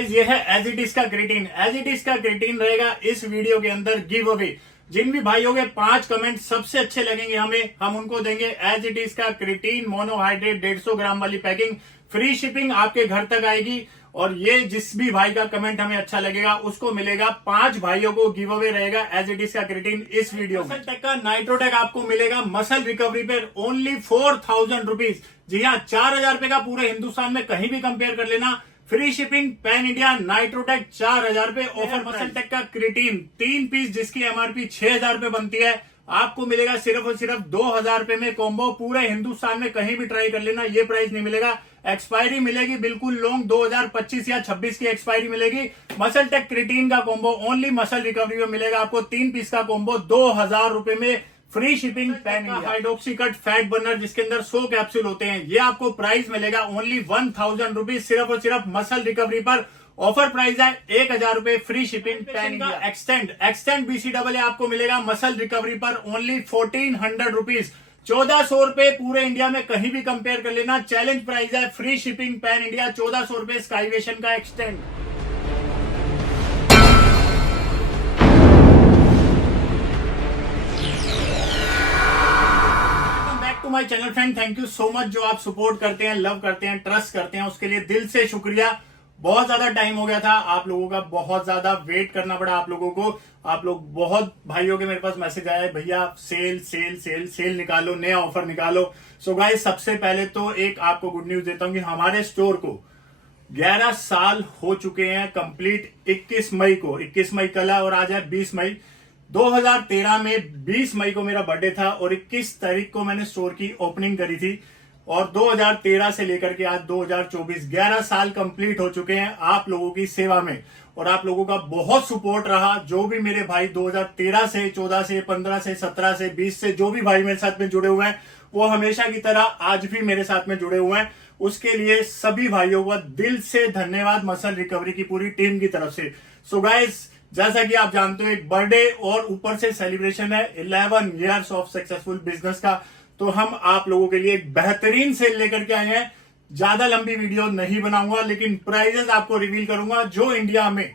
Guys ये है as it is का क्रिएटिन। एज इट इज का क्रिएटिन रहेगा इस वीडियो के अंदर गिव अवे। जिन भी भाइयों के 5 कमेंट सबसे अच्छे लगेंगे हमें, हम उनको देंगे एज इट इज का क्रिएटिन मोनोहाइड्रेट 150 ग्राम वाली पैकिंग। फ्री शिपिंग आपके घर तक आएगी। और ये जिस भी भाई का कमेंट हमें अच्छा लगेगा उसको मिलेगा। 5 भाइयों को गिव अवे रहेगा एज इट इज का क्रिएटिन इस वीडियो में। मसल टेक का नाइट्रोटेक आपको मिलेगा मसल रिकवरी पे ओनली 4000 रुपीज। जी हाँ, 4000 रुपए का पूरे हिंदुस्तान में कहीं भी कंपेयर कर लेना। Free shipping pan India Nitrotech 4000 रुपए ऑफर। मसल टेक का क्रिएटिन 3 पीस जिसकी एमआरपी 6000 रुपए बनती है, आपको मिलेगा सिर्फ और सिर्फ 2000 रुपए में कॉम्बो। पूरे हिंदुस्तान में कहीं भी ट्राई कर लेना, ये प्राइस नहीं मिलेगा। एक्सपायरी मिलेगी बिल्कुल लॉन्ग 2025 या 26 की एक्सपायरी मिलेगी। मसल टेक क्रिएटिन का कॉम्बो ओनली मसल रिकवरी में मिलेगा आपको। 3 पीस का कॉम्बो 2000 रुपए में free shipping. Pan hydroxy cut fat burner जिसके अंदर 100 कैप्सूल होते हैं, ये आपको प्राइस मिलेगा ओनली 1000 रुपीज सिर्फ और सिर्फ मसल रिकवरी पर। ऑफर प्राइस है 1000 रुपए फ्री शिपिंग। पैन का एक्सटेंड BCAA आपको मिलेगा मसल रिकवरी पर ओनली 1400 रुपीज। 1400 रुपए पूरे इंडिया में कहीं भी कंपेयर कर लेना। चैलेंज प्राइस है फ्री शिपिंग पैन इंडिया 1400 रुपए स्काईवेशन का extend. My channel friend, thank you so much जो आप सपोर्ट करते हैं, लव करते हैं, ट्रस्ट करते हैं, उसके लिए दिल से शुक्रिया। बहुत ज्यादा टाइम हो गया था, आप लोगों का बहुत ज्यादा वेट करना पड़ा आप लोगों को। आप लोग बहुत भाइयों के मेरे पास मैसेज आया है, भैया सेल सेल सेल सेल निकालो, नया ऑफर निकालो। सो गाइस, सबसे पहले तो एक आपको गुड न्यूज देता हूं कि हमारे स्टोर को 11 साल हो चुके हैं कंप्लीट। 21 मई को, 21 मई कल है और आज है 20 मई। 2013 में 20 मई को मेरा बर्थडे था और 21 तारीख को मैंने स्टोर की ओपनिंग करी थी। और 2013 से लेकर के आज 2024 11 साल कंप्लीट हो चुके हैं आप लोगों की सेवा में। और आप लोगों का बहुत सपोर्ट रहा। जो भी मेरे भाई 2013 से, 14 से, 15 से, 17 से, 20 से जो भी भाई मेरे साथ में जुड़े हुए हैं, वो हमेशा की तरह आज भी मेरे साथ में जुड़े हुए हैं। उसके लिए सभी भाइयों का दिल से धन्यवाद मसल रिकवरी की पूरी टीम की तरफ से। सो गाइस, जैसा कि आप जानते हो एक बर्थडे और ऊपर से सेलिब्रेशन है 11 इयर्स ऑफ सक्सेसफुल बिजनेस का, तो हम आप लोगों के लिए एक बेहतरीन सेल लेकर के आए हैं। ज्यादा लंबी वीडियो नहीं बनाऊंगा, लेकिन प्राइजेस आपको रिवील करूंगा जो इंडिया में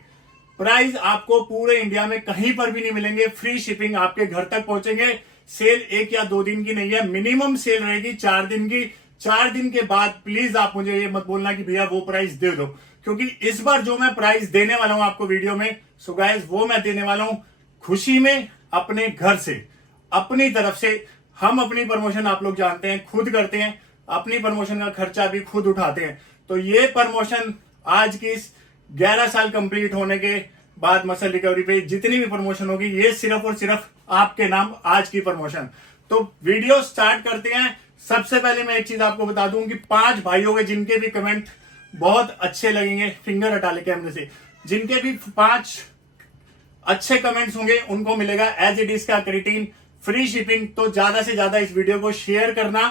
प्राइस आपको पूरे इंडिया में कहीं पर भी नहीं मिलेंगे। फ्री शिपिंग आपके घर तक पहुंचेंगे। सेल 1 या 2 दिन की नहीं है, मिनिमम सेल रहेगी 4 दिन की। 4 दिन के बाद प्लीज आप मुझे ये मत बोलना कि भैया वो प्राइस दे दो, क्योंकि इस बार जो मैं प्राइस देने वाला हूं आपको वीडियो में, सो गाइस वो मैं देने वाला हूं खुशी में, अपने घर से, अपनी तरफ से। हम अपनी प्रमोशन आप लोग जानते हैं खुद करते हैं, अपनी प्रमोशन का खर्चा भी खुद उठाते हैं। तो ये प्रमोशन आज की 11 साल कंप्लीट होने के बाद मसल रिकवरी पे जितनी भी प्रमोशन होगी, ये सिर्फ और सिर्फ आपके नाम आज की प्रमोशन। तो वीडियो स्टार्ट करते हैं। सबसे पहले मैं एक चीज आपको बता दूं कि 5 भाइयों के जिनके भी कमेंट बहुत अच्छे लगेंगे, फिंगर हटा ले कैमरे से, जिनके भी 5 अच्छे कमेंट्स होंगे उनको मिलेगा एज इट इज का क्रिएटिन फ्री शिपिंग। तो ज्यादा से ज्यादा इस वीडियो को शेयर करना,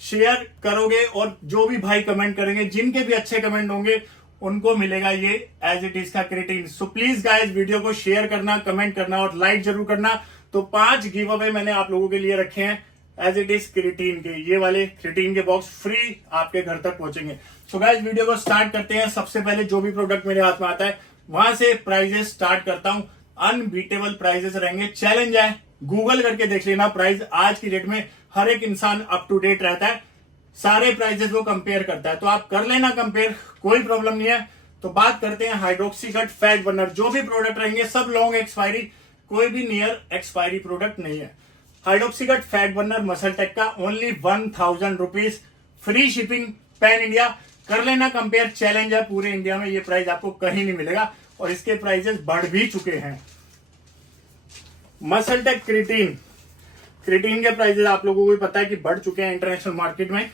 शेयर करोगे और जो भी भाई कमेंट करेंगे, जिनके भी अच्छे कमेंट होंगे उनको मिलेगा ये एज इट इज का creatine. So please guys video को शेयर करना, कमेंट करना और लाइक जरूर करना। तो 5 गिव अवे मैंने आप लोगों के लिए रखे हैं एज इट इज क्रिएटिन के। ये वाले क्रिएटिन के बॉक्स फ्री आपके घर तक पहुंचेंगे। सो गाइस वीडियो को स्टार्ट करते हैं। सबसे पहले जो भी प्रोडक्ट मेरे हाथ में आता है वहां से प्राइजेस स्टार्ट करता हूं। अनबीटेबल प्राइजेस रहेंगे, चैलेंज है, गूगल करके देख लेना प्राइस। आज की डेट में हर एक इंसान अप टू डेट रहता है, सारे प्राइजेस वो कंपेयर करता है, तो आप कर लेना कंपेयर, कोई प्रॉब्लम नहीं है। तो बात करते हैं हाइड्रोक्सी कट फैट बर्नर। जो भी प्रोडक्ट रहेंगे सब लॉन्ग एक्सपायरी, कोई भी नियर एक्सपायरी प्रोडक्ट नहीं है। Hydroxycut fat burner MuscleTech का only 1000 rupees free shipping pan India. कर लेना कंपेयर, चैलेंज है, पूरे इंडिया में ये प्राइस आपको कहीं नहीं मिलेगा और इसके प्राइजेस बढ़ भी चुके हैं। मसल टेक क्रिएटिन के प्राइजेस आप लोगों को भी पता है कि बढ़ चुके हैं इंटरनेशनल मार्केट में।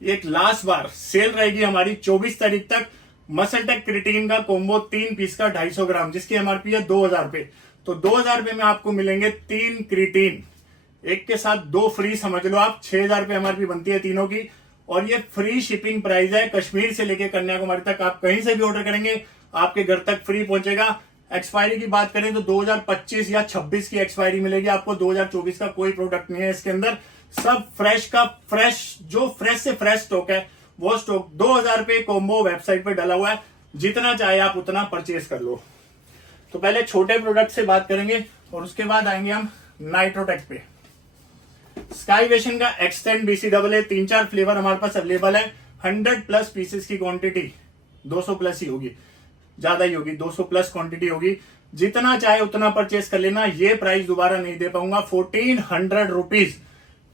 एक लास्ट बार सेल रहेगी हमारी 24 तारीख तक। मसल टेक क्रिएटिन का कॉम्बो 3 पीस का 250 ग्राम जिसकी एमआरपी है 2000 रुपए। तो 2000 रुपए में आपको मिलेंगे 3 क्रिएटिन, एक के साथ 2 फ्री, समझ लो आप 6000 रुपए एमआरपी बनती है तीनों की। और ये फ्री शिपिंग प्राइस है, कश्मीर से लेकर कन्याकुमारी तक आप कहीं से भी ऑर्डर करेंगे आपके घर तक फ्री पहुंचेगा। एक्सपायरी की बात करें तो 2025 या 26 की एक्सपायरी मिलेगी आपको। 2024 का कोई प्रोडक्ट नहीं है इसके अंदर। सब फ्रेश का फ्रेश, जो फ्रेश से फ्रेश स्टॉक है वो स्टॉक। 2000 रुपए कॉम्बो वेबसाइट पे डला हुआ है। जितना चाहे आप उतना परचेज कर लो। तो पहले छोटे प्रोडक्ट से बात करेंगे और उसके बाद आएंगे हम नाइट्रोटेक पे। स्काई वेशन का एक्सटेंड बीसीडबल है, 3-4 फ्लेवर हमारे पास अवेलेबल है। 100+ पीसेस की क्वांटिटी, 200+ ही होगी, ज्यादा ही होगी, 200+ क्वांटिटी होगी। जितना चाहे उतना परचेस कर लेना। ये प्राइस दोबारा नहीं दे पाऊंगा। 1400 रुपीज,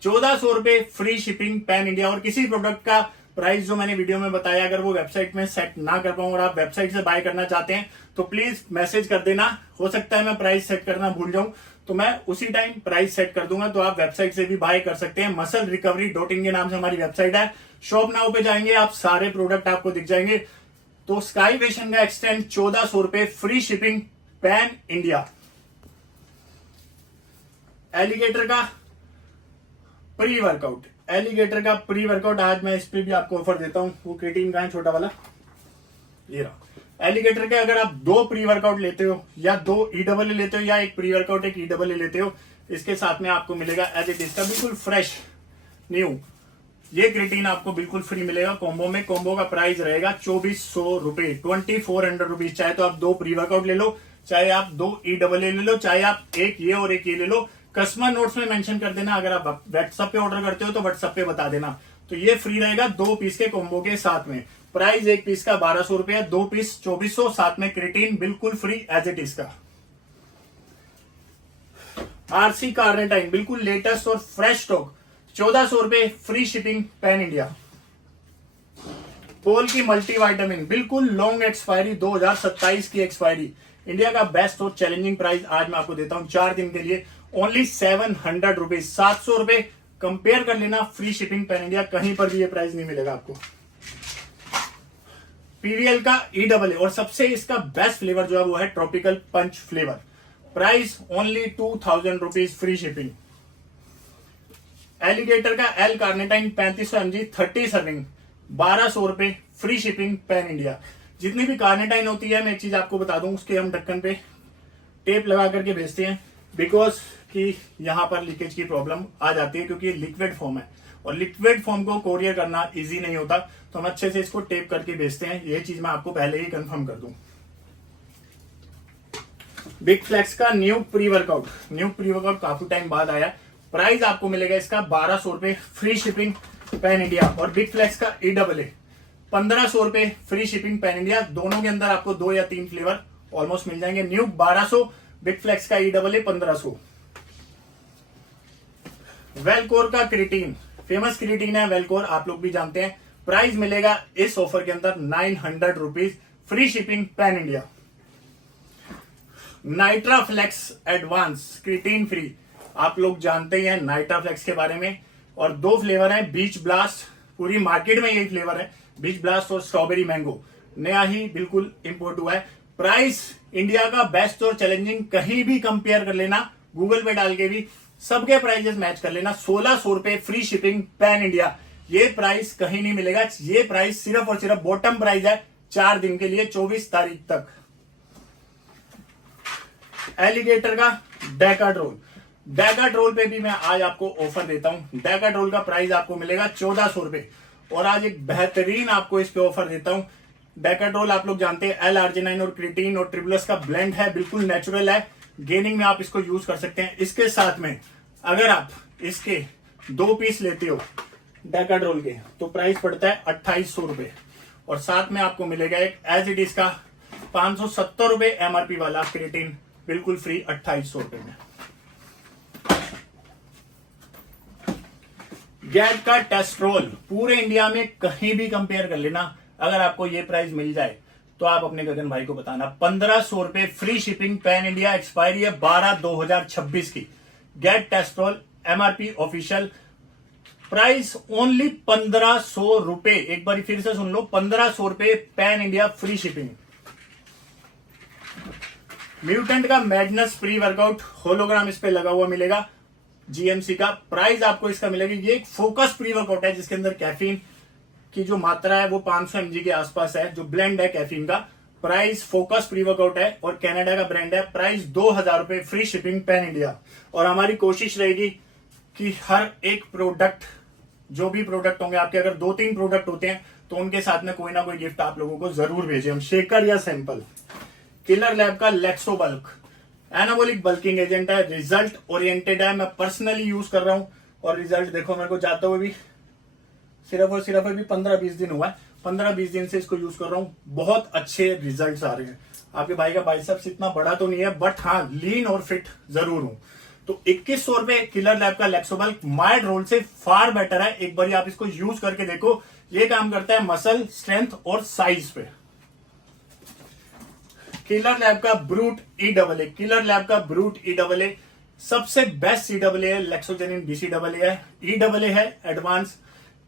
1400 रुपए फ्री शिपिंग पैन इंडिया। और किसी प्रोडक्ट का प्राइस जो मैंने वीडियो में बताया, अगर वो वेबसाइट में सेट ना कर पाऊं और आप वेबसाइट से बाय करना चाहते हैं तो प्लीज मैसेज कर देना। हो सकता है मैं प्राइस सेट करना भूल जाऊं तो मैं उसी टाइम प्राइस सेट कर दूंगा, तो आप वेबसाइट से भी बाय कर सकते हैं। musclerecovery.in के नाम से हमारी वेबसाइट है। शॉप नाउ पे जाएंगे आप, सारे प्रोडक्ट आपको दिख जाएंगे। तो स्काई वेशन का एक्सटेंड 1400 रुपए free shipping pan India. Alligator का प्री वर्कआउट, एलिगेटर का प्री वर्कआउट आज मैं इस पे भी आपको ऑफर देता हूं। वो क्रिएटिन का है छोटा वाला, ये रहा। एलिगेटर के अगर आप 2 प्री वर्कआउट लेते हो या 2 EAA लेते हो या एक प्री वर्कआउट एक EAA लेते हो, इसके साथ में आपको मिलेगा एज इट इज का बिल्कुल फ्रेश न्यू ये क्रिएटिन आपको बिल्कुल फ्री मिलेगा कॉम्बो में। कॉम्बो का प्राइस रहेगा 2400 रुपए, 2400 रुपीज। चाहे तो आप 2 प्री वर्कआउट ले लो, चाहे आप 2 EAA ले लो, चाहे आप एक ये और एक ये ले लो। कस्टमर नोट्स में मेंशन कर देना। अगर आप व्हाट्सएप पे ऑर्डर करते हो तो व्हाट्सएप पे बता देना। तो ये फ्री रहेगा 2 पीस के कॉम्बो के साथ में। प्राइस एक पीस का 1200 रुपए, 2 पीस 2400, साथ में क्रिएटिन बिल्कुल फ्री एज इट इज का। आरसी कार्नेटाइन बिल्कुल लेटेस्ट और फ्रेश स्टॉक, 1400 रुपए फ्री शिपिंग पैन इंडिया। पोल की मल्टीविटामिन बिल्कुल लॉन्ग एक्सपायरी, 2027 की एक्सपायरी। इंडिया का बेस्ट और चैलेंजिंग प्राइस आज मैं आपको देता हूं 4 दिन के लिए, ओनली 700 रुपीज, 700 रुपए। कंपेयर कर लेना, फ्री शिपिंग पैन इंडिया, कहीं पर भी ये प्राइस नहीं मिलेगा आपको। पीवीएल का EAA और सबसे इसका बेस्ट फ्लेवर जो है वो है tropical punch flavour. Price only 2000 rupees free shipping. Alligator का एल कार्नेटाइन 3500 mg 30 सर्विंग, 1200 रुपए फ्री शिपिंग पैन इंडिया। जितनी भी कार्नेटाइन होती है, मैं एक चीज आपको बता दूं, उसके हम ढक्कन पे टेप लगा करके भेजते हैं, बिकॉज कि यहां पर लीकेज की प्रॉब्लम आ जाती है, क्योंकि लिक्विड फॉर्म है और लिक्विड फॉर्म को कोरियर करना इजी नहीं होता। तो हम अच्छे से इसको टेप करके भेजते हैं। यह चीज मैं आपको पहले ही कंफर्म कर दूं। बिग फ्लेक्स का न्यू प्री वर्कआउट काफी टाइम बाद आया। प्राइस आपको मिलेगा इसका 1200 रुपए फ्री शिपिंग पैन इंडिया। और बिग फ्लेक्स का EAA 1500 रुपए फ्री शिपिंग पैन इंडिया। दोनों के अंदर आपको 2 या 3 फ्लेवर ऑलमोस्ट मिल जाएंगे। न्यू 1200, बिग फ्लेक्स का EAA 1500। वेलकोर का क्रिएटिन, फेमस क्रिएटिन है वेलकोर, आप लोग भी जानते हैं। प्राइस मिलेगा इस ऑफर के अंदर 900 rupees free shipping pan India. Nitraflex advance creatine free, आप लोग जानते ही हैं नाइट्राफ्लेक्स के बारे में। और 2 फ्लेवर है, बीच ब्लास्ट, पूरी मार्केट में यही फ्लेवर है, बीच ब्लास्ट और स्ट्रॉबेरी मैंगो, नया ही बिल्कुल इंपोर्ट हुआ है। प्राइस इंडिया का बेस्ट और चैलेंजिंग, कहीं भी कंपेयर कर लेना, गूगल पे डाल के भी सबके प्राइजेस मैच कर लेना। 1600 रुपए फ्री शिपिंग पैन इंडिया। ये प्राइस कहीं नहीं मिलेगा। ये प्राइस सिर्फ और सिर्फ बॉटम प्राइस है 4 दिन के लिए, 24 तारीख तक। एलिगेटर का डेकाड्रोल पे भी मैं आज आपको ऑफर देता हूं। डेकाड्रोल का प्राइस आपको मिलेगा 1400 रुपए। और आज एक बेहतरीन आपको इस पे ऑफर देता हूं। डेकाड्रोल आप लोग जानते हैं L-आर्जिनाइन और क्रिएटिन और ट्रिबुलस का ब्लेंड है, बिल्कुल नेचुरल है। गेनिंग में आप इसको यूज कर सकते हैं। इसके साथ में अगर आप इसके 2 पीस लेते हो डेकाड्रोल के, तो प्राइस पड़ता है 2800 रुपए। और साथ में आपको मिलेगा एक एज इट इज का 570 रुपए MRP वाला क्रिएटिन बिल्कुल फ्री 2800 रुपए में। गैट का टेस्ट्रोल पूरे इंडिया में कहीं भी कंपेयर कर लेना, अगर आपको ये प्राइस मिल जाए तो आप अपने गगन भाई को बताना। 1500 रुपए free shipping pan India. Expiry है 12/2026 की। GAT Testrol MRP official, price only 1500 रुपए। एक बार फिर से सुन लो, 1500 रुपए pan India free shipping. Mutant का मैडनेस प्री वर्कआउट होलोग्राम इस पे लगा हुआ मिलेगा, GMC का। प्राइस आपको इसका मिलेगा, ये एक फोकस प्री वर्कआउट है जिसके अंदर कैफीन की जो मात्रा है वो 500 mg के आसपास है, जो ब्लेंड है कैफीन का। प्राइस फोकस प्री वर्कआउट है और कनाडा का ब्रांड है। प्राइस 2000 रुपए फ्री शिपिंग पैन इंडिया। और हमारी कोशिश रहेगी कि हर एक प्रोडक्ट, जो भी प्रोडक्ट होंगे आपके, अगर 2-3 प्रोडक्ट होते हैं तो तो उनके साथ में कोई ना कोई गिफ्ट आप लोगों को जरूर भेजे हम, शेकर या सैंपल। किलर लैब का लेक्सो बल्क एनाबोलिक बल्किंग एजेंट है, रिजल्ट ओरिएंटेड है, मैं पर्सनली यूज कर रहा हूं और रिजल्ट देखो मेरे को जाते हुए भी सिर्फ और सिर्फ अभी 15-20 दिन हुआ है, 15-20 दिन से इसको यूज कर रहा हूं, बहुत अच्छे रिजल्ट्स आ रहे हैं। आपके भाई का बाइसेप्स इतना बड़ा तो नहीं है, बट हाँ लीन और फिट जरूर हूं। तो 2100 रुपए किलर लैब का लेक्सोबल माइड रोल से फार बेटर है, एक बार आप इसको यूज करके देखो, ये काम करता है मसल स्ट्रेंथ और साइज पे। किलर लैब का brute E AA, killer lab का ब्रूट E AA सबसे बेस्ट CAA है, लेक्सोजेनिन BCAA है, E AA है advance,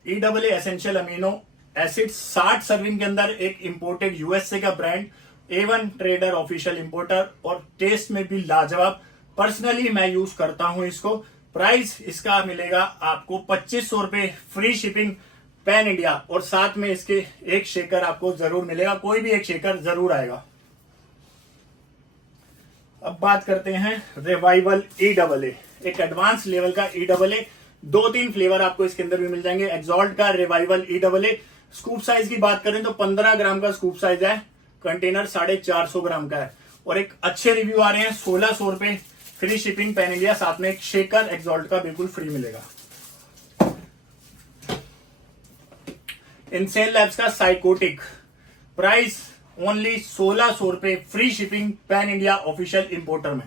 E AA essential amino acid, 60 serving के अंदर, एक इंपोर्टेड USA का brand, A1 trader official importer और टेस्ट में भी लाजवाब। पर्सनली मैं यूज करता हूं इसको। प्राइस इसका मिलेगा आपको 2500 रुपए, फ्री शिपिंग पैन इंडिया, और साथ में इसके एक शेकर आपको जरूर मिलेगा, कोई भी एक शेकर जरूर आएगा। अब बात करते हैं रिवाइवल E AA, एक एडवांस लेवल का E AA, 2-3 फ्लेवर आपको इसके अंदर भी मिल जाएंगे। एक्सॉल्ट का revival E AA, scoop size की बात करें तो 15 ग्राम का स्कूप साइज है, कंटेनर 450 ग्राम का है, और एक अच्छे रिव्यू आ रहे हैं। 1600 रुपए, फ्री शिपिंग पैन इंडिया, साथ में एक शेकर एक्सॉल्ट का बिल्कुल फ्री मिलेगा। इनसेल लैब्स का साइकोटिक, प्राइस ओनली 1600 रुपए, free shipping pan India official importer में।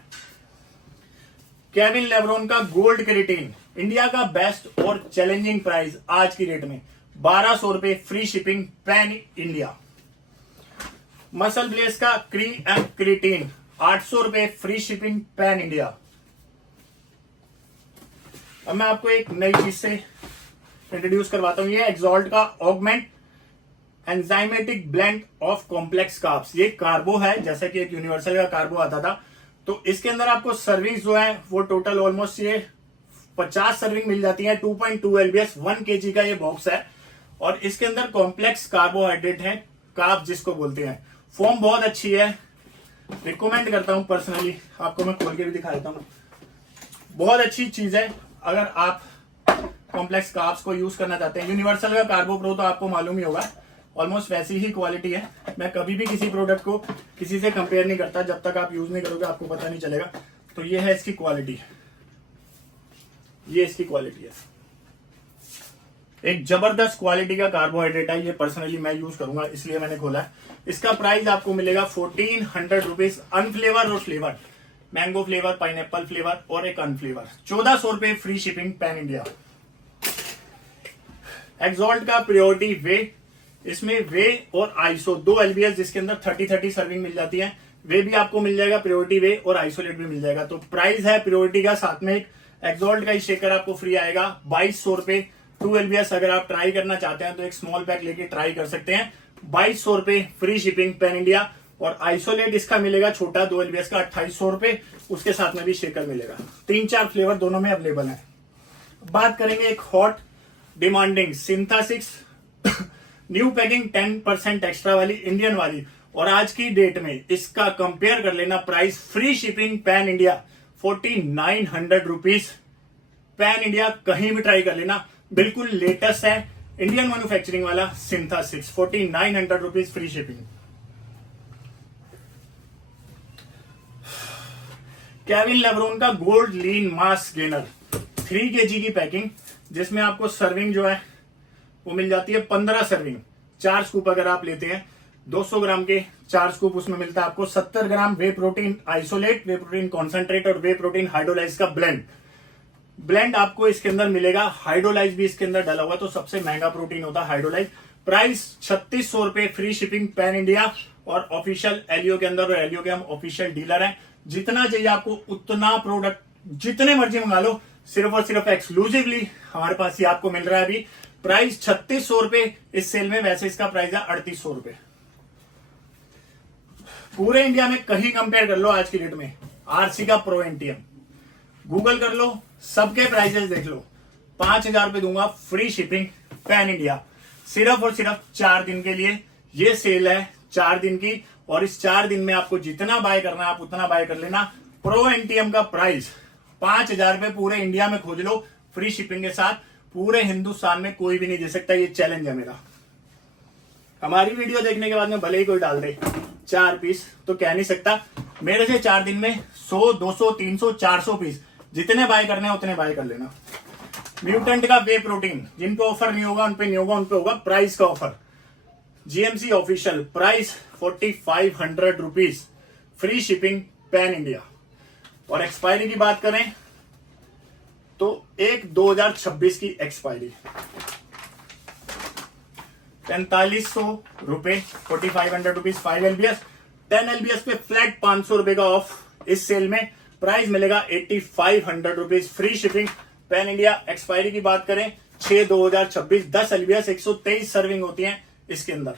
केविन लेब्रोन का गोल्ड क्रिएटिन, इंडिया का बेस्ट और चैलेंजिंग प्राइस आज की रेट में 1200 रुपए, free shipping pan India. Muscle bless का क्री एंड क्रिएटिन 800 रुपए, फ्री शिपिंग पैन इंडिया। अब मैं आपको एक नई चीज से इंट्रोड्यूस करवाता हूं, ये एक्सॉल्ट का augment enzymatic blend of complex carbs, ये कार्बो है, जैसा कि एक यूनिवर्सल का कार्बो आता था। तो इसके अंदर आपको सर्विंग जो है वो टोटल ऑलमोस्ट ये 50 सर्विंग मिल जाती है, 2.2 LBS 1 kg का ये बॉक्स है, और इसके अंदर कॉम्प्लेक्स कार्बोहाइड्रेट है, कार्ब जिसको बोलते हैं। फॉर्म बहुत अच्छी है, रिकमेंड करता हूं पर्सनली, आपको मैं खोल के भी दिखा देता हूं, बहुत अच्छी चीज है। अगर आप कॉम्प्लेक्स कार्ब्स को यूज करना चाहते हैं, यूनिवर्सल का कार्बो प्रो तो आपको मालूम ही होगा, ऑलमोस्ट वैसी ही क्वालिटी है। मैं कभी भी किसी प्रोडक्ट को किसी से कंपेयर नहीं करता, जब तक आप यूज नहीं करोगे आपको पता नहीं चलेगा। तो ये है इसकी क्वालिटी, ये इसकी क्वालिटी है, एक जबरदस्त क्वालिटी का कार्बोहाइड्रेट है, ये पर्सनली मैं यूज करूंगा इसलिए मैंने खोला है। इसका प्राइस आपको मिलेगा 1400 रुपीज, अनफ्लेवर और flavour, mango flavour, pineapple flavour और एक अनफ्लेवर, 1400 रुपए, free shipping pan India. Exalt का प्रियोरिटी वे, इसमें वे और आइसो 2 LBS जिसके अंदर 30-30 सर्विंग मिल जाती है, वे भी आपको मिल जाएगा, प्रियोरिटी वे और आइसोलेट भी मिल जाएगा। तो प्राइस है प्रियोरिटी का, साथ में एक एक्सॉल्ट का ही शेकर आपको फ्री आएगा, 2200 रुपए, 2 LBS। अगर आप ट्राई करना चाहते हैं तो एक स्मॉल पैक लेके ट्राई कर सकते हैं, 2200 रुपए, फ्री शिपिंग पैन इंडिया। और आइसोलेट इसका मिलेगा छोटा 2 LBS का 2800 रुपए, उसके साथ में भी शेकर मिलेगा। 3-4 फ्लेवर दोनों में अवेलेबल है। बात करेंगे एक hot demanding synthesis new packing 10% extra वाली, इंडियन वाली, और आज की डेट में इसका कंपेयर कर लेना price, free shipping pan India 4900 rupees, pan India कहीं भी ट्राई कर लेना, बिल्कुल लेटेस्ट है, इंडियन मैन्युफैक्चरिंग वाला synthesis, 4900 rupees, free shipping. Kevin LeBron का गोल्ड लीन मास गेनर 3 kg की पैकिंग, जिसमें आपको सर्विंग जो है वो मिल जाती है 15 सर्विंग, 4 स्कूप अगर आप लेते हैं 200 ग्राम के 4 स्कूप, उसमें मिलता है आपको 70 ग्राम वे प्रोटीन आइसोलेट, वे प्रोटीन कॉन्सेंट्रेट और वे प्रोटीन हाइड्रोलाइज का ब्लेंड आपको इसके अंदर मिलेगा। हाइड्रोलाइज भी इसके अंदर डाला हुआ, तो सबसे महंगा प्रोटीन होता है हाइड्रोलाइज। प्राइस 3600 रुपए, फ्री शिपिंग पैन इंडिया, और ऑफिशियल एलियो के अंदर, और एलियो के हम ऑफिशियल डीलर हैं। जितना चाहिए आपको उतना प्रोडक्ट जितने मर्जी मंगा लो, सिर्फ और सिर्फ एक्सक्लूसिवली हमारे पास ही आपको मिल रहा है अभी। प्राइस 3600 रुपए इस सेल में, वैसे इसका प्राइस है 3800 रुपए। पूरे इंडिया में कहीं कंपेयर कर लो आज की डेट में, आरसी का प्रो एंटियम गूगल कर लो, सबके प्राइसेस देख लो, 5000 रुपए दूंगा, फ्री शिपिंग पैन इंडिया। सिर्फ और सिर्फ 4 दिन के लिए ये सेल है, 4 दिन की, और इस 4 दिन में आपको जितना बाय करना है आप उतना बाय कर लेना। प्रो एंटियम का प्राइस 5000 रुपए, पूरे इंडिया में खोज लो, फ्री शिपिंग के साथ, पूरे हिंदुस्तान में कोई भी नहीं दे सकता, ये चैलेंज है मेरा। हमारी वीडियो देखने के बाद में भले ही कोई डाल दे 4 पीस, तो कह नहीं सकता। मेरे से 4 दिन में 100, 200, 300, 400 पीस जितने बाय करने हैं उतने बाय कर लेना। म्यूटेंट का वे प्रोटीन, जिन पे ऑफर नहीं होगा उन पे नहीं होगा, उन पे होगा प्राइस का offer. GMC official price 4500 rupees, free shipping pan India. और एक्सपायरी की बात करें तो 1/2026 की एक्सपायरी, 4500 रुपए, 4500 रुपीज, 5 LBS, 10 LBS पे फ्लैट 500 रुपए का ऑफ इस सेल में। प्राइस मिलेगा 8500 rupees, free shipping pan India. Expiry की बात करें 6/2026, 10 LBS, 123 सर्विंग होती हैं इसके अंदर।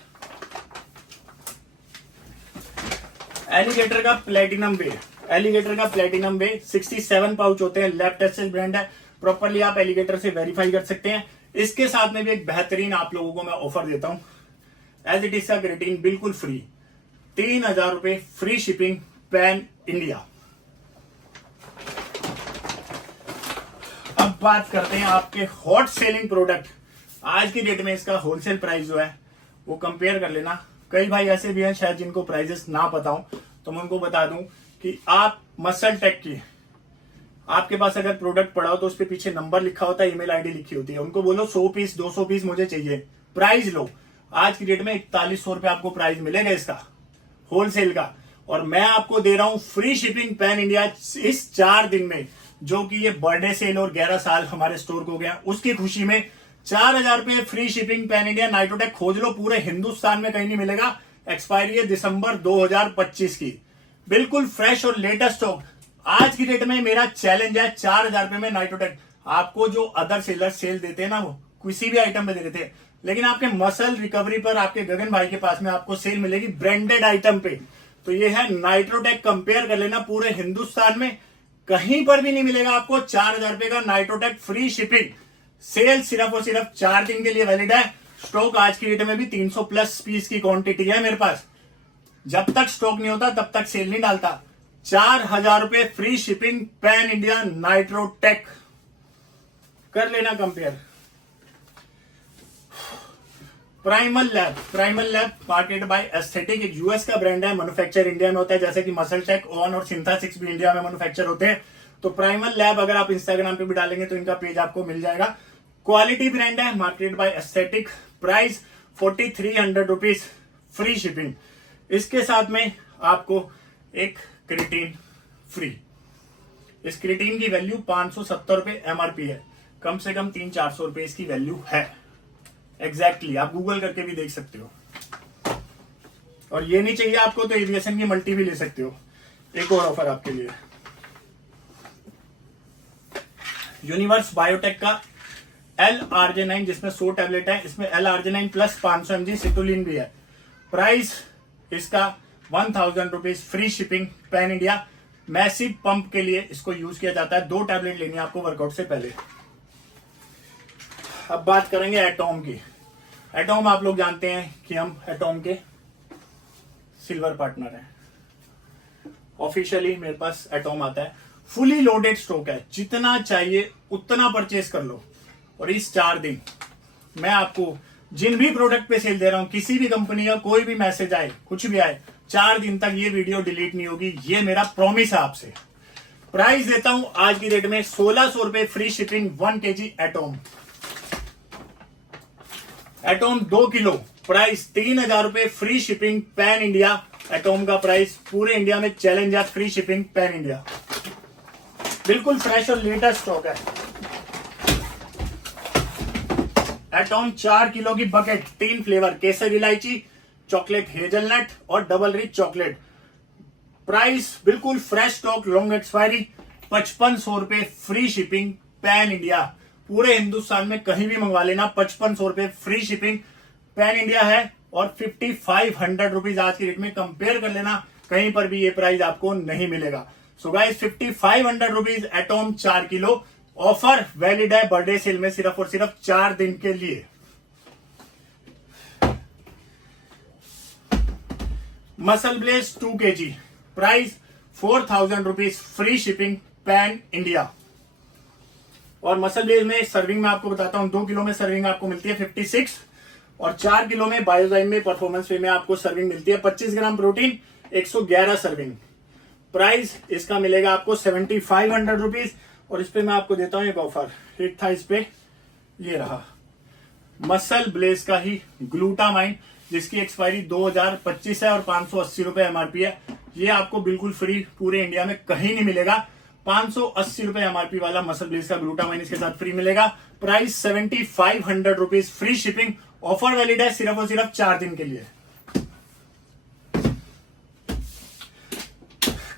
एलिगेटर का प्लेटिनम वे, एलिगेटर का प्लेटिनम वे 67 पाउच होते हैं, लैब टेस्टेड ब्रांड है, प्रॉपरली आप एलिगेटर से वेरीफाई कर सकते हैं। इसके साथ में भी एक बेहतरीन आप लोगों को मैं ऑफर देता हूं, एज इट इज का ग्रेटिन बिल्कुल फ्री, 3000 रुपए, फ्री शिपिंग पैन इंडिया। अब बात करते हैं आपके हॉट सेलिंग प्रोडक्ट। आज की डेट में इसका होलसेल प्राइस जो है वो कंपेयर कर लेना। कई भाई ऐसे भी हैं शायद जिनको प्राइजेस ना पता हो, तो मैं उनको बता दूं कि आप मसल टेक की, आपके पास अगर प्रोडक्ट पड़ा हो तो उस पे पीछे नंबर लिखा होता है, ईमेल आईडी लिखी होती है, उनको बोलो 100 पीस 200 पीस मुझे चाहिए, प्राइस लो। आज की डेट में 4100 रुपए आपको प्राइस मिलेगा इसका होलसेल का, और मैं आपको दे रहा हूं फ्री शिपिंग पैन इंडिया इस 4 दिन में, जो कि ये बर्थडे सेल और 11 साल हमारे स्टोर को हो गया, उसकी खुशी में 4000 रुपए free shipping pan India. Nitrotech खोज लो, पूरे हिंदुस्तान में कहीं नहीं मिलेगा। एक्सपायरी है दिसंबर 2025 की, बिल्कुल फ्रेश और लेटेस्ट स्टॉक। आज की डेट में मेरा चैलेंज है 4000 रुपए में नाइट्रोटेक। आपको जो अदर सेलर सेल देते हैं ना, वो किसी भी आइटम पे दे देते हैं, लेकिन आपके मसल रिकवरी पर आपके गगन भाई के पास में आपको सेल मिलेगी ब्रांडेड आइटम पे। तो ये है नाइट्रोटेक, कंपेयर कर लेना, पूरे हिंदुस्तान में कहीं पर भी नहीं मिलेगा आपको 4000 रुपए का नाइट्रोटेक फ्री शिपिंग। सेल सिर्फ और सिर्फ 4 दिन के लिए वैलिड है। स्टॉक आज की डेट में भी 300 प्लस पीस की क्वांटिटी है मेरे पास। जब तक स्टॉक नहीं होता तब तक सेल नहीं डालता। 4000 रुपए free shipping pan India NitroTech, कर लेना compare. Primal Lab, Primal Lab market by aesthetic, एक यूएस का ब्रांड है, मैन्युफैक्चर इंडिया में होता है, जैसे कि मसल टेक, ऑन और सिंथेसिक्स भी इंडिया में मैन्युफैक्चर होते हैं। तो प्राइमल लैब अगर आप इंस्टाग्राम पे भी डालेंगे तो इनका पेज आपको मिल जाएगा। क्वालिटी ब्रांड है, market by aesthetic, price 4300 rupees, free shipping. इसके साथ में आपको एक क्रिएटिन फ्री। इस क्रिएटिन की वैल्यू 570 रुपए एमआरपी है, कम से कम 300-400 रुपए इसकी वैल्यू है एग्जैक्टली। आप गूगल करके भी देख सकते हो। और ये नहीं चाहिए आपको तो एविएशन की मल्टी भी ले सकते हो। एक और ऑफर आपके लिए, यूनिवर्स बायोटेक का L-Arginine, जिसमें 100 टैबलेट है, इसमें L-Arginine प्लस 500 mg सिटोलिन भी है। प्राइस इसका 1000 rupees, free shipping pan India. Massive pump के लिए इसको यूज किया जाता है, 2 टैबलेट लेनी है आपको वर्कआउट से पहले। अब बात करेंगे एटॉम की। एटॉम आप लोग जानते हैं कि हम एटॉम के सिल्वर पार्टनर हैं। ऑफिशियली मेरे पास एटॉम आता है, फुली लोडेड स्टॉक है, जितना चाहिए उतना परचेस कर लो। और इस 4 दिन मैं आपको जिन भी प्रोडक्ट पे सेल दे रहा हूं, किसी भी कंपनी का कोई भी मैसेज आए, कुछ भी आए, 4 दिन तक ये वीडियो डिलीट नहीं होगी, ये मेरा प्रॉमिस है आपसे। प्राइस देता हूं आज की डेट में 1600 रुपए, free shipping 1 kg atom. Atom 2 kilo, price 3000 रुपए, free shipping pan India. Atom का प्राइस पूरे इंडिया में चैलेंज है, फ्री शिपिंग पैन इंडिया। बिल्कुल फ्रेश और लेटेस्ट स्टॉक है। एटॉम 4 किलो की बकेट, 3 फ्लेवर, केसर इलायची, चॉकलेट हेजलनट और डबल रिच चॉकलेट। प्राइस बिल्कुल फ्रेश स्टॉक, लॉन्ग एक्सपायरी, 5500 रुपए, फ्री शिपिंग पैन इंडिया। पूरे हिंदुस्तान में कहीं भी मंगवा लेना, 5500 रुपए फ्री शिपिंग पैन इंडिया है। और 5500 रुपीज आज की रेट में कंपेयर कर लेना, कहीं पर भी ये प्राइस आपको नहीं मिलेगा। So guys 5500 rupees Atom 4 kilo, offer valid है बर्थडे सेल में सिर्फ और सिर्फ 4 दिन के लिए। MuscleBlaze 2 kg, price 4000 rupees, free shipping pan India. और मसल ब्लेज में सर्विंग में आपको बताता हूं, 2 किलो में सर्विंग आपको मिलती है 56, और 4 किलो में बायोजाइम में परफॉर्मेंस वे में आपको सर्विंग मिलती है। 25 ग्राम प्रोटीन, 111 सर्विंग। प्राइस इसका मिलेगा आपको 7500 रुपीज। और इस पे मैं आपको देता हूं एक ऑफर, एक था इस पे, ये रहा मसल ब्लेज का ही ग्लूटामाइन, जिसकी एक्सपायरी 2025 है और 580 रुपए एमआरपी है। ये आपको बिल्कुल फ्री पूरे इंडिया में कहीं नहीं मिलेगा। 580 रुपए एमआरपी वाला मसल ब्लेज का ग्लूटामाइन इसके साथ फ्री मिलेगा। Price 7500 rupees, free shipping. Offer valid है सिर्फ और सिर्फ 4 दिन के लिए।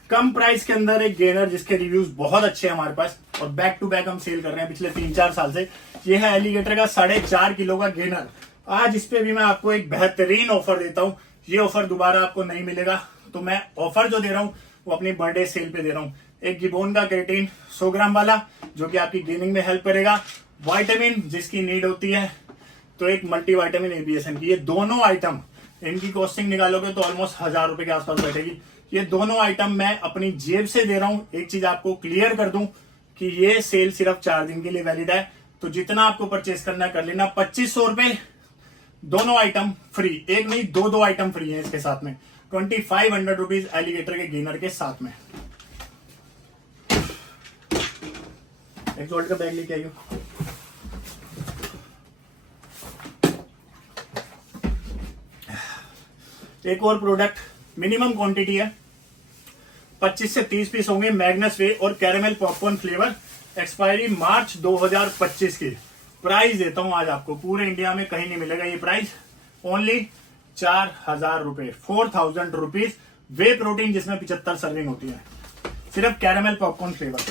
कम प्राइस के अंदर एक गेनर जिसके रिव्यूज बहुत अच्छे हैं हमारे पास और बैक टू बैक हम सेल कर रहे हैं पिछले 3-4 साल से। ये है एलिगेटर का 4.5 किलो का गेनर। आज इस पे भी मैं आपको एक बेहतरीन ऑफर देता हूं। ये ऑफर दोबारा आपको नहीं मिलेगा, तो मैं ऑफर जो दे रहा हूं वो अपनी बर्थडे सेल पे दे रहा हूं। एक गिबोन का क्रेटीन 100 ग्राम वाला, जो कि आपकी गेनिंग में हेल्प करेगा। विटामिन जिसकी नीड होती है, तो एक मल्टी विटामिन एबीएसएन की। ये दोनों आइटम, इनकी कॉस्टिंग निकालोगे तो ऑलमोस्ट 1000 रुपए के आसपास बैठेगी। ये दोनों आइटम मैं अपनी जेब से दे रहा हूं। एक चीज आपको क्लियर कर दूं कि ये सेल सिर्फ 4 दिन के लिए वैलिड है, तो जितना आपको परचेस करना है कर लेना। 2500 रुपए, दोनों आइटम फ्री, एक नहीं दो आइटम फ्री है इसके साथ में। 2500 रुपीज एलिगेटर के गेनर के साथ में। एक वोल्ट का बैग लेके आइयो। एक और प्रोडक्ट, मिनिमम क्वांटिटी है, 25 से 30 पीस होंगे। मैग्नस वे और कैरेमल पॉपकॉर्न फ्लेवर, एक्सपायरी मार्च 2025 की। प्राइस देता हूं आज आपको, पूरे इंडिया में कहीं नहीं मिलेगा ये प्राइस। ओनली 4000 रुपए, 4000 रुपीज। वे प्रोटीन जिसमें 75 सर्विंग होती है, सिर्फ कैरेमल पॉपकॉर्न फ्लेवर।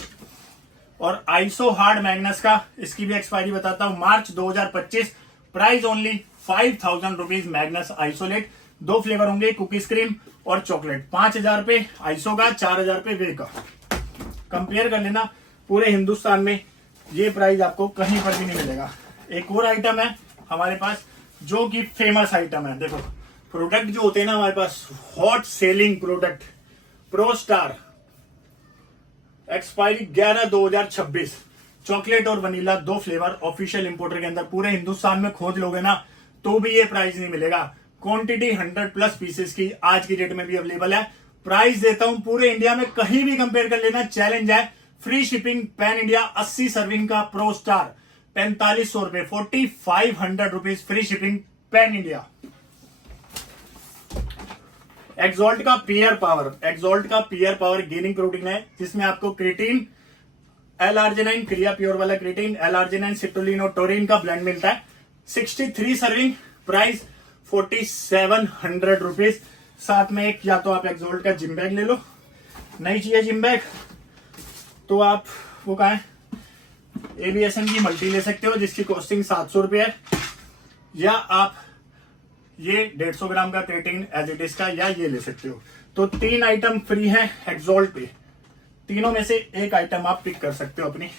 और आइसो हार्ड मैग्नस का, इसकी भी एक्सपायरी बताता हूं, मार्च 2025। Price only 5000 rupees. Magnus isolate, 2 flavour होंगे, कुकीज क्रीम और चॉकलेट। 5000 रुपए आइसो का, 4000 रुपए वे का। कंपेयर कर लेना, पूरे हिंदुस्तान में ये प्राइस आपको कहीं पर भी नहीं मिलेगा। एक और आइटम है हमारे पास जो कि फेमस आइटम है। देखो प्रोडक्ट जो होते हैं ना हमारे पास, hot selling product, pro star, expiry 11/2026। Chocolate और वनीला, 2 फ्लेवर, ऑफिशियल इंपोर्टर के अंदर। पूरे हिंदुस्तान में खोज लोगे ना तो भी ये प्राइस नहीं मिलेगा। क्वांटिटी 100+ पीसेस की आज की डेट में भी अवेलेबल है। प्राइस देता हूं पूरे इंडिया में कहीं भी कंपेयर कर लेना, चैलेंज है। Free shipping pan India, 80 serving का प्रो स्टार 4500 रुपए, 4500 rupees free shipping pan India. Exalt का पियर पावर, एक्सॉल्ट का पियर पावर गेनिंग प्रोटीन है, जिसमें आपको क्रिएटिन, एल-आर्जिनाइन, क्रिया प्योर वाला क्रिएटिन, एल-आर्जिनाइन, सिट्रोलिन और टोरिन का ब्लेंड मिलता है। 63 सर्विंग, प्राइस 4700 रुपीज। साथ में एक, या तो आप एक्सॉल्ट का जिम बैग ले लो, नहीं चाहिए जिम बैग तो आप वो कहा है एबीएसएन की मल्टी ले सकते हो, जिसकी कॉस्टिंग 700 रुपए है। या आप ये 150 ग्राम का क्रिएटिन एज इट इज का, या ये ले सकते हो। तो 3 आइटम फ्री है एक्सॉल्ट पे। तीनों में से एक आइटम आप पिक कर सकते हो अपनी।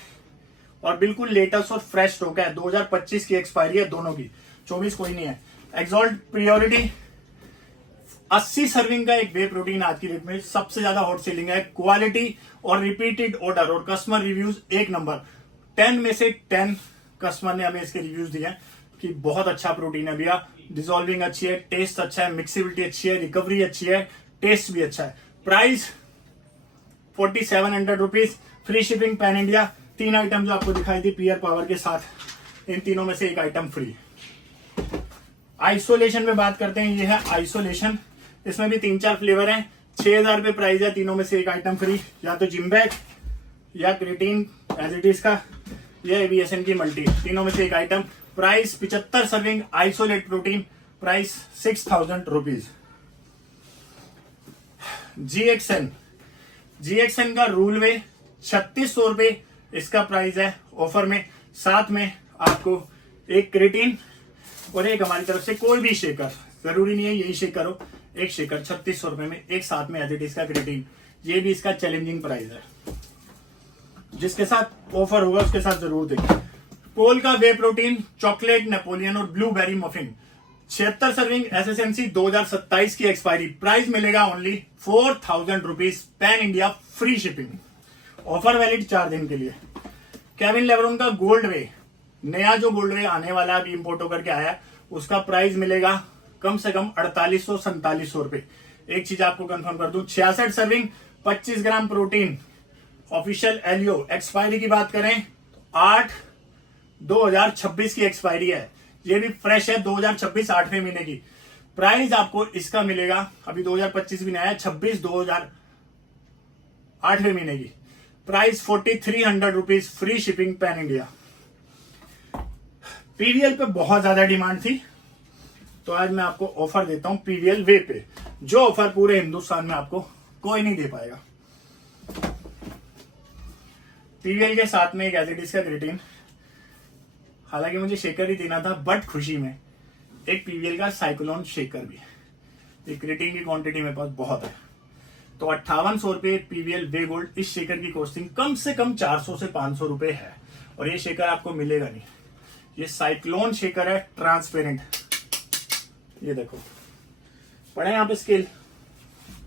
और बिल्कुल लेटेस्ट और फ्रेश स्टॉक है, 2025 की एक्सपायरी है दोनों की, 24 कोई नहीं है। एक्सॉल्ट प्रियोरिटी 80 सर्विंग का एक वे प्रोटीन आज की डेट में सबसे ज्यादा हॉट सेलिंग है। क्वालिटी और रिपीटेड ऑर्डर और कस्टमर रिव्यूज 1 नंबर। 10 में से 10 कस्टमर ने हमें इसके रिव्यूज दिए हैं कि बहुत अच्छा प्रोटीन है भैया, डिसॉल्विंग अच्छी है, टेस्ट अच्छा है, मिक्सिबिलिटी अच्छी है, रिकवरी अच्छी है, टेस्ट भी अच्छा है। Price 4700 rupees, free shipping pan India. 3 item जो आपको दिखाई दी पियर पावर के साथ, इन तीनों में से एक आइटम फ्री। आइसोलेशन में बात करते हैं, ये है आइसोलेशन। इसमें भी 3-4 फ्लेवर हैं, 6000 रुपए प्राइस है। तीनों में से एक आइटम फ्री, या तो जिम बैग या क्रिएटिन एज इट इज का, या एबीएसएन की मल्टी, तीनों में से एक item. Price 75 serving isolate protein, price 6000 rupees. GXN का रूल वे 3600 रुपए इसका प्राइस है ऑफर में। साथ में आपको एक क्रिएटिन और एक हमारी तरफ से कोई भी शेकर, जरूरी नहीं है यही शेकर हो, एक शेकर 3600 रुपए में, एक साथ में एज इट इज का क्रिएटिन। ये भी इसका चैलेंजिंग प्राइस है, जिसके साथ ऑफर होगा उसके साथ जरूर देखिए। पोल का वे प्रोटीन, चॉकलेट, नेपोलियन और ब्लूबेरी मफिन, 76 सर्विंग, एसएसएनसी 2027 की एक्सपायरी। प्राइस मिलेगा only 4000 rupees pan India, free shipping. Offer valid 4 दिन के लिए। केविन लेब्रॉन का गोल्ड वे, नया जो गोल्ड वे आने वाला है, अभी इंपोर्ट होकर के आया है, उसका प्राइस मिलेगा कम से कम 4800-4700 रुपए। एक चीज आपको कंफर्म कर दूं, 66 सर्विंग 25 ग्राम प्रोटीन, ऑफिशियल एलियो। एक्सपायरी की बात करें तो 8/2026 की एक्सपायरी है, ये भी फ्रेश है, 2026 8वें महीने की। प्राइस आपको इसका मिलेगा, अभी 2025 भी नहीं आया, 26 2000 8वें महीने की price 4300 rupees, free shipping pan India. PVL पे बहुत ज्यादा डिमांड थी, तो आज मैं आपको ऑफर देता हूं पीवीएल वे पे, जो ऑफर पूरे हिंदुस्तान में आपको कोई नहीं दे पाएगा। पीवीएल के साथ में एक एजिडिस का क्रिएटिन, हालांकि मुझे शेकर ही देना था, बट खुशी में एक पीवीएल का साइक्लोन शेकर भी। ये क्रिएटिन की क्वांटिटी मेरे पास बहुत है, तो 5800 रुपए पीवीएल वे गोल्ड। इस शेकर की कॉस्टिंग कम से कम 400 से 500 रुपए है, और ये शेकर आपको मिलेगा नहीं। ये साइक्लोन शेकर है, ट्रांसपेरेंट। ये देखो, पड़े यहाँ पे स्केल,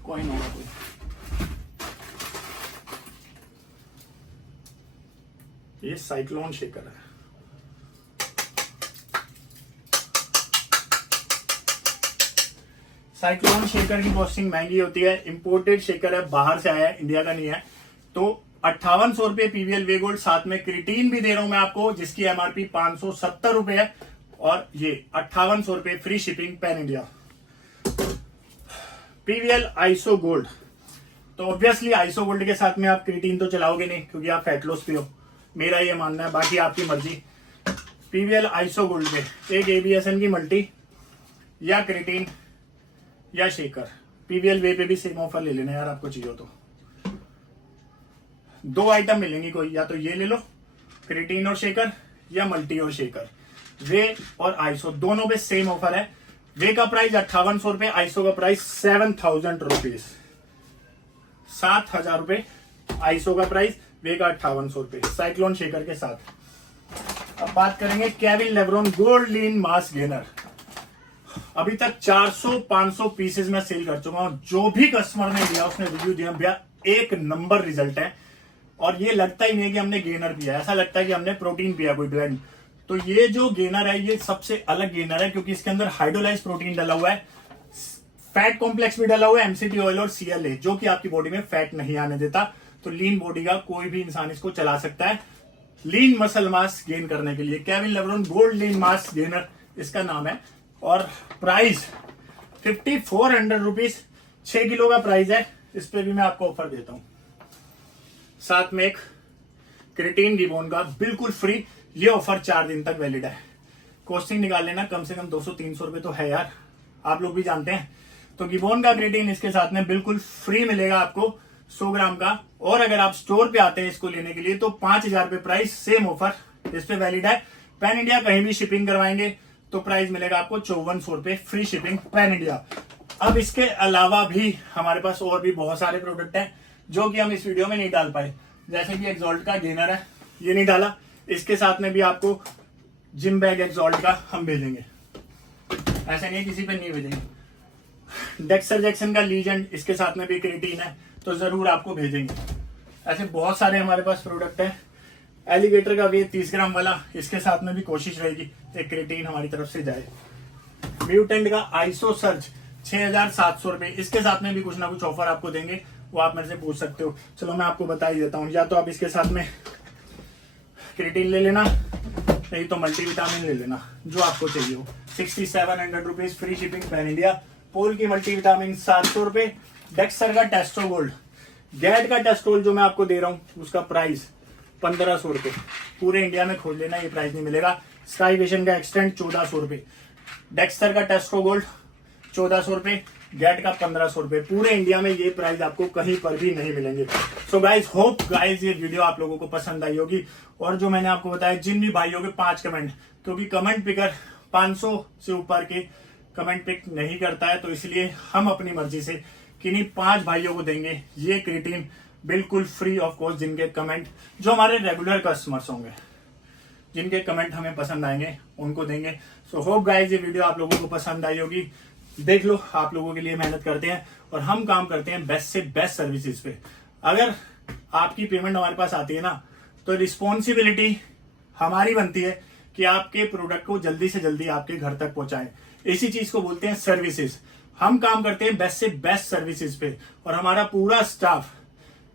कोई नहीं होगा कोई। ये साइक्लोन शेकर है। साइक्लोन शेकर की कॉस्टिंग महंगी होती है, इंपोर्टेड शेकर है, बाहर से आया है, इंडिया का नहीं है। तो 5800 रुपए पीवीएल वे गोल्ड, साथ में क्रिएटिन भी दे रहा हूं मैं आपको, जिसकी एमआरपी 570 रुपए है, और ये 5800 रुपए, free shipping pan India. PVL iso gold, तो ऑब्वियसली आइसो गोल्ड के साथ में आप क्रिएटिन तो चलाओगे नहीं, क्योंकि आप फैट लॉस पे हो, मेरा ये मानना है, बाकी आपकी मर्जी। पीवीएल आइसो गोल्ड पे एक एबीएसएन की मल्टी या क्रिएटिन या शेकर, पीवीएल वे पे भी सेम ऑफर ले लेना यार, आपको चाहिए तो। 2 आइटम मिलेंगी कोई, या तो ये ले लो क्रिएटिन और शेकर, या मल्टी और शेकर। वे और आइसो दोनों पे सेम ऑफर है। वे का प्राइस 5800 रुपए, आइसो का प्राइस 7000 रुपीज, 7000 रुपए आइसो का प्राइस, वे का 5800 रुपए, साइक्लोन शेकर के साथ। अब बात करेंगे केविन लेब्रॉन गोल्ड लीन मास गेनर। अभी तक 400-500 पीसेस में सेल कर चुका हूं, जो भी कस्टमर ने लिया उसने रिव्यू दिया, भैया एक नंबर रिजल्ट है। और ये लगता ही नहीं कि हमने गेनर पिया, ऐसा लगता है कि हमने प्रोटीन पिया, कोई ब्लेंड। तो ये जो गेनर है, ये सबसे अलग गेनर है, क्योंकि इसके अंदर हाइड्रोलाइज प्रोटीन डाला हुआ है, फैट कॉम्प्लेक्स भी डाला हुआ है, एमसीटी ऑयल और सीएलए, जो कि आपकी बॉडी में फैट नहीं आने देता। तो लीन बॉडी का कोई भी इंसान इसको चला सकता है, लीन मसल मास गेन करने के लिए। केविन लेब्रॉन गोल्ड लीन मास गेनर इसका नाम है, और प्राइस 5400 रुपीज, 6 किलो का प्राइस है। इस पे भी मैं आपको ऑफर देता हूं, साथ में एक क्रिएटिन गिबॉन का बिल्कुल फ्री। ये ऑफर 4 दिन तक वैलिड है। कॉस्टिंग निकाल लेना, कम से कम 200-300 रुपए तो है यार, आप लोग भी जानते हैं। तो गिबॉन का क्रिएटिन इसके साथ में बिल्कुल फ्री मिलेगा आपको, 100 ग्राम का। और अगर आप स्टोर पे आते हैं इसको लेने के लिए, तो 5000 रुपए प्राइस, सेम ऑफर इस पे वैलिड है। पैन इंडिया कहीं भी शिपिंग करवाएंगे तो प्राइस मिलेगा आपको 5400 रुपए, फ्री शिपिंग पैन इंडिया। अब इसके अलावा भी हमारे पास और भी बहुत सारे प्रोडक्ट हैं, जो कि हम इस वीडियो में नहीं डाल पाए। जैसे कि एक्सॉल्ट का गेनर है, ये नहीं डाला, इसके साथ में भी आपको जिम बैग एक्सॉल्ट का हम भेजेंगे, ऐसे नहीं किसी पे नहीं भेजेंगे। डेक्सर जैक्सन का लीजेंड, इसके साथ में भी क्रिएटिन है, तो जरूर आपको भेजेंगे। ऐसे बहुत सारे हमारे पास प्रोडक्ट है। एलिगेटर का वेट 30 ग्राम वाला, इसके साथ में भी कोशिश रहेगी एक क्रिएटिन हमारी तरफ से जाए। म्यूटेंट का आइसो सर्ज 6700 रुपए, इसके साथ में भी कुछ ना कुछ ऑफर आपको देंगे, वो आप मेरे से पूछ सकते हो। चलो मैं आपको बता ही देता हूँ, या तो आप इसके साथ में क्रिएटिन ले लेना, नहीं तो मल्टीविटामिन ले लेना, जो आपको चाहिए हो। 6700 rupees, free shipping pan India. पोल की मल्टीविटामिन 700 रुपए। डेक्सर का टेस्टो गोल्ड, गैड का टेस्टोल जो मैं आपको दे रहा हूँ, उसका प्राइस 1500 रुपए, पूरे इंडिया में खोल लेना, ये प्राइस नहीं मिलेगा। स्काई विजन का एक्सटेंड 1400 रुपए, डेक्सटर का टेस्टो गोल्ड 1400 रुपए, गैट का 1500 रुपए, पूरे इंडिया में ये प्राइस आपको कहीं पर भी नहीं मिलेंगे। सो गाइज, होप गाइज ये वीडियो आप लोगों को पसंद आई होगी। और जो मैंने आपको बताया, जिन भी भाइयों के 5 कमेंट, क्योंकि कमेंट पिकर 500 से ऊपर के कमेंट पिक नहीं करता है, तो इसलिए हम अपनी मर्जी से किन्हीं 5 भाइयों को देंगे ये क्रिएटिन बिल्कुल फ्री ऑफ कॉस्ट, जिनके कमेंट, जो हमारे रेगुलर कस्टमर्स होंगे, जिनके कमेंट हमें पसंद आएंगे, उनको देंगे। सो होप गाइज ये वीडियो आप लोगों को पसंद आई होगी। देख लो, आप लोगों के लिए मेहनत करते हैं और हम काम करते हैं बेस्ट से बेस्ट सर्विसेज पे। अगर आपकी पेमेंट हमारे पास आती है ना, तो रिस्पॉन्सिबिलिटी हमारी बनती है कि आपके प्रोडक्ट को जल्दी से जल्दी आपके घर तक पहुंचाएं। इसी चीज को बोलते हैं सर्विसेज। हम काम करते हैं बेस्ट से बेस्ट सर्विसेज पे, और हमारा पूरा स्टाफ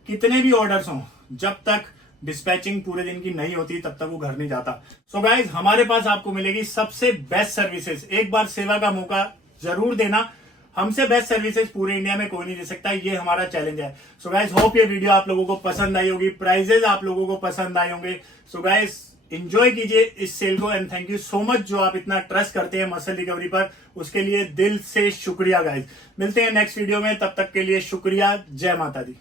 कितने भी ऑर्डर्स हों, जब तक डिस्पैचिंग पूरे दिन की नहीं होती तब तक वो घर नहीं जाता। सो गाइज, हमारे पास आपको मिलेगी सबसे बेस्ट सर्विसेज। एक बार सेवा का मौका जरूर देना। हमसे बेस्ट सर्विसेज पूरे इंडिया में कोई नहीं दे सकता, ये हमारा चैलेंज है। सो गाइज, होप ये वीडियो आप लोगों को पसंद आई होगी, प्राइजेस आप लोगों को पसंद आए होंगे। सो गाइज, एंजॉय कीजिए इस सेल को, and thank you so much जो आप इतना ट्रस्ट करते हैं मसल रिकवरी पर, उसके लिए दिल से शुक्रिया गाइज। मिलते हैं नेक्स्ट वीडियो में, तब तक के लिए शुक्रिया। जय माता दी।